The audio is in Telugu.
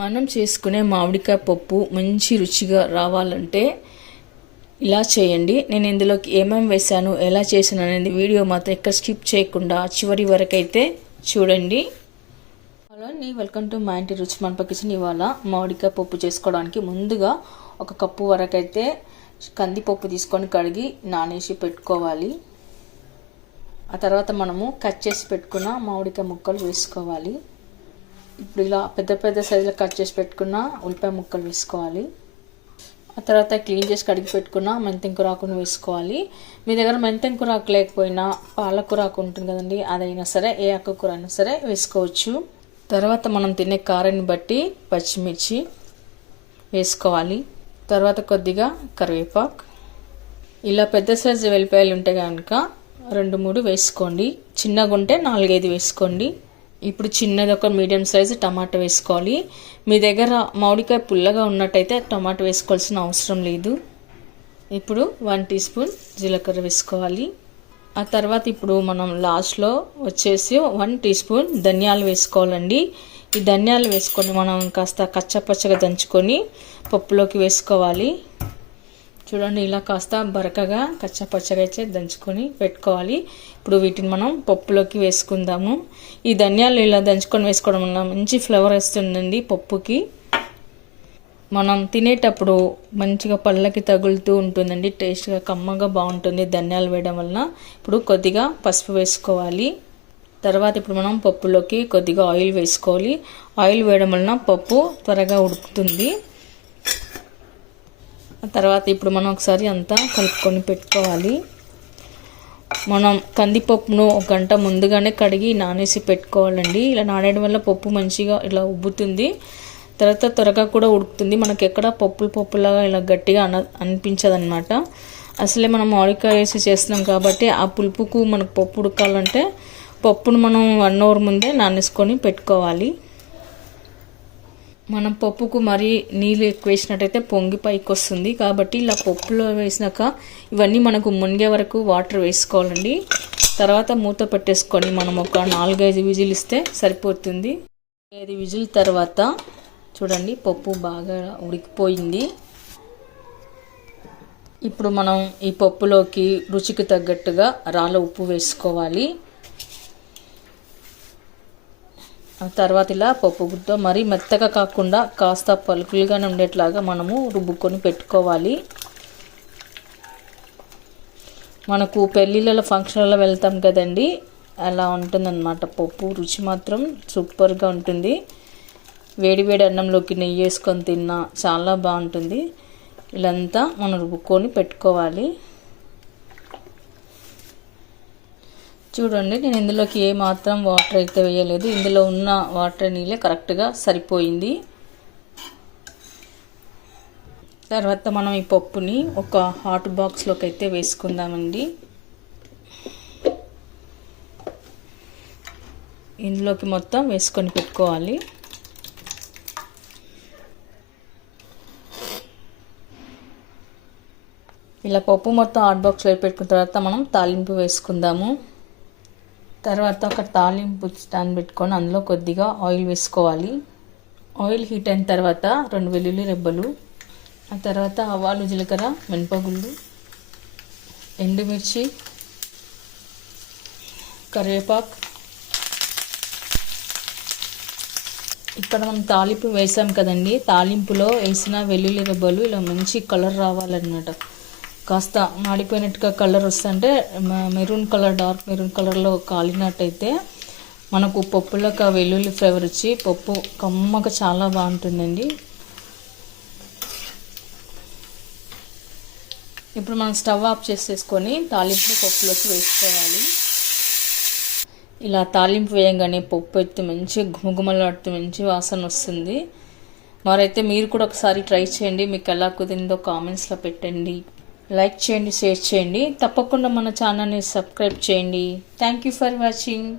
మనం చేసుకునే మామిడికాయ పప్పు మంచి రుచిగా రావాలంటే ఇలా చేయండి. నేను ఇందులోకి ఏమేమి వేసాను, ఎలా చేశాను అనేది వీడియో మాత్రం ఎక్కడ స్కిప్ చేయకుండా చివరి వరకు అయితే చూడండి. హలో అండి, వెల్కమ్ టు మా ఇంటి రుచి మన కిచెన్. ఇవాళ మామిడికాయ పప్పు చేసుకోవడానికి ముందుగా 1 కప్పు వరకు అయితే కందిపప్పు తీసుకొని కడిగి నానేసి పెట్టుకోవాలి. ఆ తర్వాత మనము కట్ చేసి పెట్టుకున్న మామిడికాయ ముక్కలు వేసుకోవాలి. ఇప్పుడు ఇలా పెద్ద పెద్ద సైజులో కట్ చేసి పెట్టుకున్న ఉల్లిపాయ ముక్కలు వేసుకోవాలి. ఆ తర్వాత క్లీన్ చేసి కడిగి పెట్టుకున్న మెంతెంకూర ఆకును వేసుకోవాలి. మీ దగ్గర మెంతెంకూర ఆకు లేకపోయినా పాలకూర ఆకు ఉంటుంది కదండి, అదైనా సరే ఏ ఆకుకూర అయినా సరే వేసుకోవచ్చు. తర్వాత మనం తినే కారాన్ని బట్టి పచ్చిమిర్చి వేసుకోవాలి. తర్వాత కొద్దిగా కరివేపాకు. ఇలా పెద్ద సైజు వెల్లిపాయలు ఉంటే కనుక 2-3 వేసుకోండి. చిన్నగా ఉంటే 4-5 వేసుకోండి. ఇప్పుడు చిన్నది ఒక మీడియం సైజు టమాటా వేసుకోవాలి. మీ దగ్గర మామిడికాయ పుల్లగా ఉన్నట్టయితే టమాటా వేసుకోవాల్సిన అవసరం లేదు. ఇప్పుడు 1 టీ స్పూన్ జీలకర్ర వేసుకోవాలి. ఆ తర్వాత ఇప్పుడు మనం లాస్ట్లో వచ్చేసి 1 టీ స్పూన్ ధనియాలు వేసుకోవాలండి. ఈ ధనియాలు వేసుకొని మనం కాస్త కచ్చపచ్చగా దంచుకొని పప్పులోకి వేసుకోవాలి. చూడండి, ఇలా కాస్త బరకగా కచ్చపచ్చగా అయితే దంచుకొని పెట్టుకోవాలి. ఇప్పుడు వీటిని మనం పప్పులోకి వేసుకుందాము. ఈ ధనియాలు ఇలా దంచుకొని వేసుకోవడం వల్ల మంచి ఫ్లేవర్ వస్తుందండి పప్పుకి. మనం తినేటప్పుడు మంచిగా పళ్ళకి తగులుతూ ఉంటుందండి, టేస్ట్గా కమ్మగా బాగుంటుంది ధనియాలు వేయడం వలన. ఇప్పుడు కొద్దిగా పసుపు వేసుకోవాలి. తర్వాత ఇప్పుడు మనం పప్పులోకి కొద్దిగా ఆయిల్ వేసుకోవాలి. ఆయిల్ వేయడం వలన పప్పు త్వరగా ఉడుకుతుంది. తర్వాత ఇప్పుడు మనం ఒకసారి అంతా కలుపుకొని పెట్టుకోవాలి. మనం కందిపప్పును 1 గంట ముందుగానే కడిగి నానేసి పెట్టుకోవాలండి. ఇలా నానేయడం వల్ల పప్పు మంచిగా ఇలా ఉబ్బుతుంది. తర్వాత త్వరగా కూడా ఉడుకుతుంది. మనకి ఎక్కడ పప్పులాగా ఇలా గట్టిగా అనిపించదన్నమాట. అసలే మనం మామిడికాయ వేసి చేస్తున్నాం కాబట్టి ఆ పులుపుకు మనకు పప్పు ఉడకాలంటే పప్పును మనం 1 అవర్ ముందే నానేసుకొని పెట్టుకోవాలి. మనం పప్పుకు మరీ నీళ్ళు ఎక్కువ వేసినట్టయితే పొంగి పైకి వస్తుంది. కాబట్టి ఇలా పప్పులో వేసినాక ఇవన్నీ మనకు మునిగే వరకు వాటర్ వేసుకోవాలండి. తర్వాత మూత పెట్టేసుకొని మనం ఒక 4-5 విజిల్ ఇస్తే సరిపోతుంది. 5 విజిల్ తర్వాత చూడండి, పప్పు బాగా ఉడికిపోయింది. ఇప్పుడు మనం ఈ పప్పులోకి రుచికి తగ్గట్టుగా రాళ్ళ ఉప్పు వేసుకోవాలి. తర్వాత ఇలా పప్పు గుత్తో మరీ మెత్తగా కాకుండా కాస్త పలుకులుగానే ఉండేట్లాగా మనము రుబ్బుకొని పెట్టుకోవాలి. మనకు పెళ్ళిళ్ళ ఫంక్షన్లలో వెళ్తాం కదండి, అలా ఉంటుందన్నమాట పప్పు. రుచి మాత్రం సూపర్గా ఉంటుంది. వేడివేడి అన్నంలోకి నెయ్యి వేసుకొని తిన్నా చాలా బాగుంటుంది. ఇలాంతా మనం రుబ్బుకొని పెట్టుకోవాలి. చూడండి, నేను ఇందులోకి ఏ మాత్రం వాటర్ అయితే వేయలేదు. ఇందులో ఉన్న వాటర్ నీళ్ళే కరెక్ట్గా సరిపోయింది. తర్వాత మనం ఈ పప్పుని ఒక హాట్ బాక్స్లోకి అయితే వేసుకుందామండి. ఇందులోకి మొత్తం వేసుకొని పెట్టుకోవాలి. ఇలా పప్పు మొత్తం హాట్ బాక్స్లో పెట్టుకున్న తర్వాత మనం తాలింపు వేసుకుందాము. తర్వాత ఒక తాలింపు స్టాండ్ పెట్టుకొని అందులో కొద్దిగా ఆయిల్ వేసుకోవాలి. ఆయిల్ హీట్ అయిన తర్వాత 2 వెల్లుల్లి రెబ్బలు, ఆ తర్వాత ఆవాలు, జీలకర్ర, మినపగుళ్ళు, ఎండుమిర్చి, కరివేపాకు. ఇక్కడ మనం తాలింపు వేసాం కదండి, తాలింపులో వేసిన వెల్లుల్లి రెబ్బలు ఇలా మంచి కలర్ రావాలన్నమాట. కాస్త మాడిపోయినట్టుగా కలర్ వస్తుంటే మెరూన్ కలర్, డార్క్ మెరూన్ కలర్లో కాలినట్టయితే మనకు పప్పులోకి ఆ వెల్లుల్లి ఫ్లేవర్ వచ్చి పప్పు కమ్మగా చాలా బాగుంటుందండి. ఇప్పుడు మనం స్టవ్ ఆఫ్ చేసేసుకొని తాలింపు పప్పులోకి వేసుకోవాలి. ఇలా తాలింపు వేయంగానే పప్పు అయితే మంచి గుమగుమలాడుతూ మంచి వాసన వస్తుంది. మరైతే మీరు కూడా ఒకసారి ట్రై చేయండి. మీకు ఎలా కుదిరిందో కామెంట్స్లో పెట్టండి. లైక్ చేయండి, షేర్ చేయండి. తప్పకుండా మన ఛానల్ని సబ్స్క్రైబ్ చేయండి. Thank you for watching.